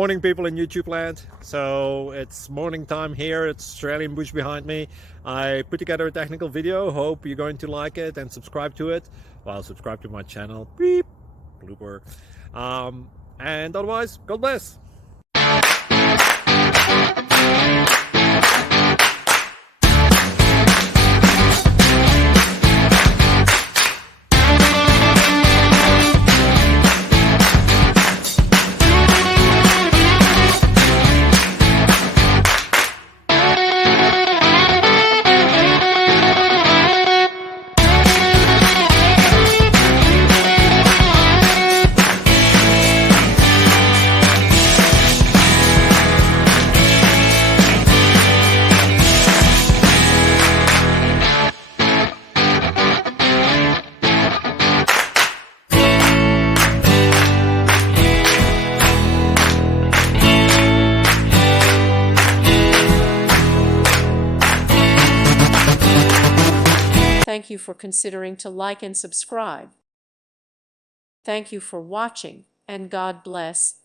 Morning, people in YouTube land. So it's morning time here. It's Australian bush behind me. I put together a technical video. Hope you're going to like it and subscribe to it. Well, subscribe to my channel. Beep. Blooper. And otherwise, God bless. Thank you for considering to like and subscribe. Thank you for watching, and God bless.